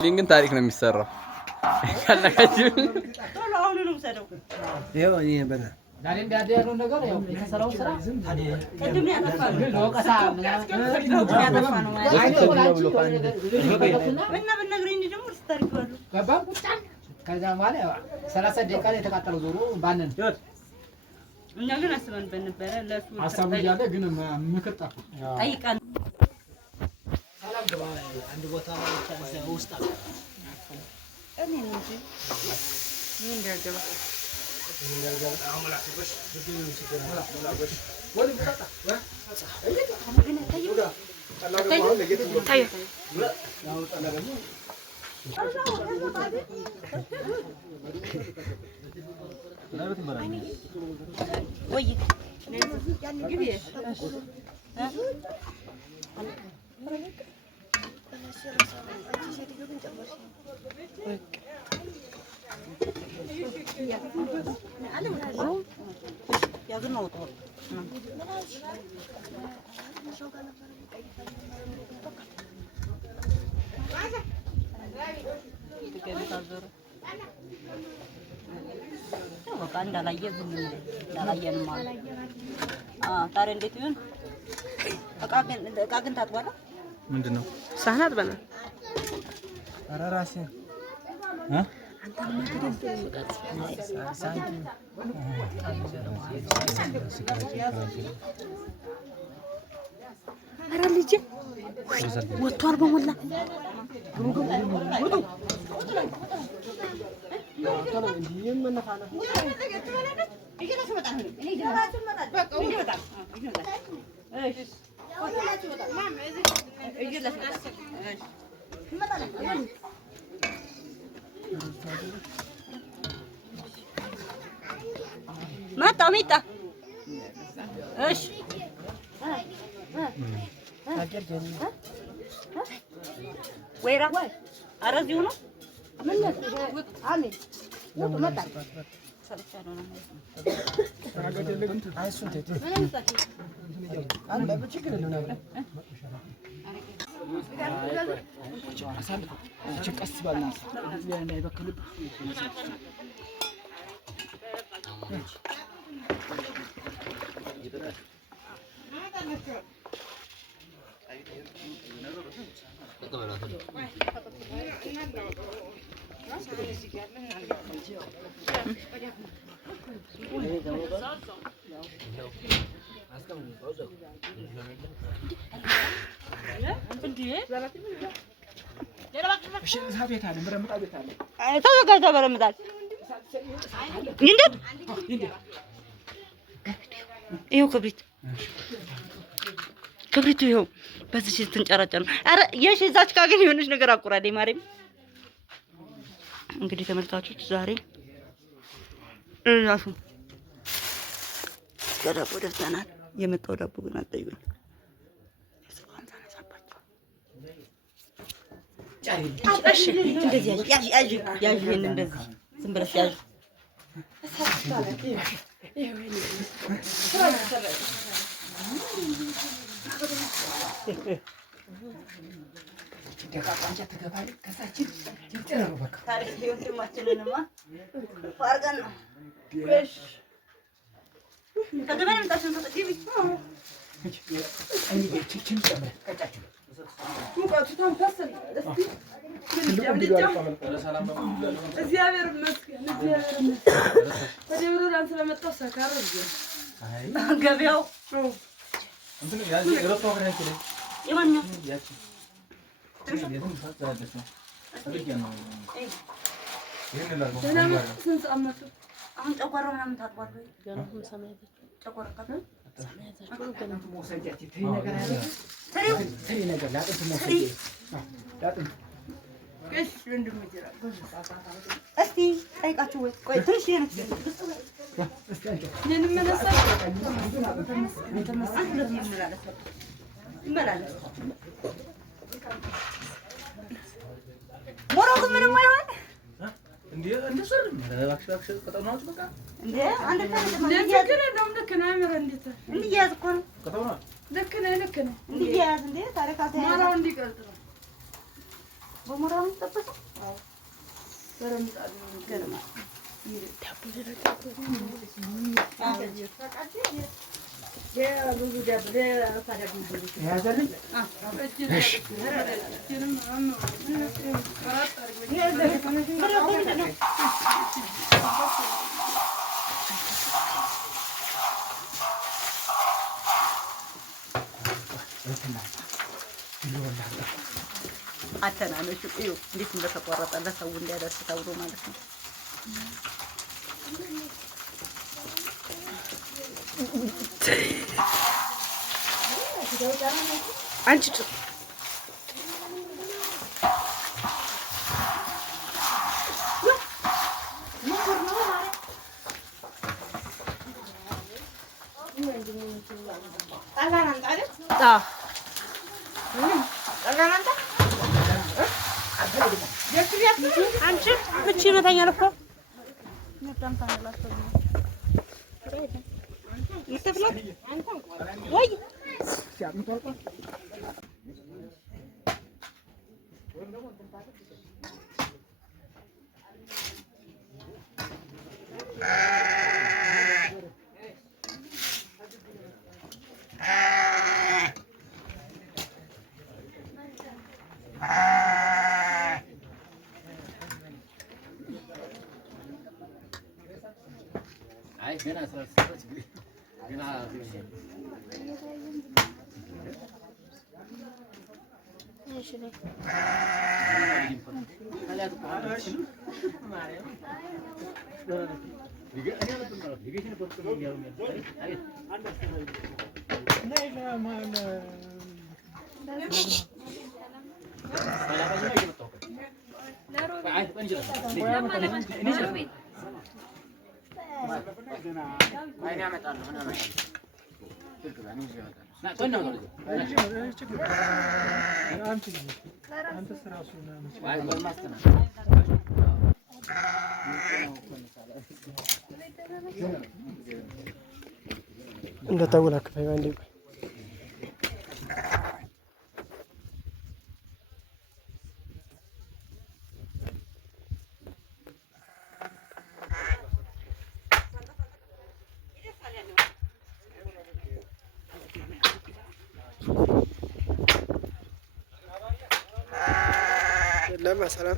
ግን ታሪክ ነው የሚሰራው። ካላችሁ ቶሎ አሁን ነው ሰደው ይሄው እኔ በና ዳሬ እንዳደ ያለው ነገር ያው የተሰራው ስራ ቅድም ያጠፋ ነው ለወቀሳ ያጠፋ ነው እና በነግረኝ ደግሞ ስታርኩ ገባ ቁጣን ከዛ ማለት 30 ደቂቃ ላይ የተቃጠለው ዞሮ ባነን እኛ ግን አስበንበት ነበረ ለሱ ሐሳቡ ያለ ግን ምክር ጠፋ ጠይቀን ሰላም ገባ አንድ ቦታ ላይ ቻንስ ውስጥ አለ እኔ እንጂ ምን እንደገባ አመላክቶሽ ብዙ ችግር አመላክቶሽ ወደ ተጣጣ በቃ እንዳላየ ዝም እንዳላየን ማለት ታዲያ እንዴት ይሁን? እቃ ግን ታጥባለ? ምንድነው? ሳህን አጥበናል። ኧረ ራሴ ኧረ ልጄ ወጥቷል በሞላ መጣ ሚጣ እሺ ወይራ አረዚው ነው አለ መጣ ሰልቻለሁ ነው አይሱን ተት አለ በችግር ነው ነው ቀስ ባልና እንዳይበክልብ ይኸው ክብሪቱ ይኸው በዚህ ስትንጨራጨር ነው። አረ የሽ እዛች ጋር ግን የሆነች ነገር አቁራለኝ ማርያም። እንግዲህ ተመልካቾች ዛሬ እራሱ ዳቦ ደርሰናል። የመጣው ዳቦ ግን አጠዩኝ። እሺ እንደዚህ ያዥ እንደዚህ ዝም ብለሽ ያዥ ደካቋንጫ ተገባለ ከሳችን ይጥራው በቃ ታሪክ የወንድማችንንማ አርገን ነው እሺ ተገበንም ታሽን ተጠቂቢ እኔ ቤትችን ጨምረ ቀጫችሁ ሙቀቱ ታንፈሰል እስቲ እግዚአብሔር ይመስገን ወደ ዳን ስለመጣው ሰካር ገበያው እንትን ያዚ የሮቶ ወገን አይችልም የማንኛው ያቺ የትም ታጣለች ነው ይሄን ላልኩ ስንት አመቱ አሁን ጨጓራ ምናምን ታጥቧል ወይ ገና ሰማይ ጨጓራ ካለ ሰማያታችሁ ገና ሞሰጃት ትሪ ነገር አለ ትሪ ነገር ላጥንት ሞሰጅ ላጥንት እሺ ወንድም ይጀራል እስቲ ጠይቃችሁ ወይ ቆይ ትንሽ የነች ምን መለሰ ይመላለስ ሞራው ምንም አይሆን እንዴ እንደሰር ማክሽላክሽ ከተናውጭ በቃ እንዴ አንተ ለምን ነው ልክና አመረ እንዴት እንዲያዝ እኮ ነው ከተውና ልክና እንዲያዝ እንዴ ታሪካተ ማራው እንዲቀርጥ ነው በሞራ ነው ተጠበሰው? አዎ በረምጣሉ ገርማ ዳቦ ዘረጋው የብዙ ዳቦ ለታዳጊ ብዙ ያዘልኝ አተናነሽ እዩ እንዴት እንደተቆረጠ ለሰው እንዲያደርስ ተብሎ ማለት ነው። አንቺ አንቺ እቺ ይመታኛል እኮ ወይ ገና እንደታወላከፈ ባንዴ لما سلام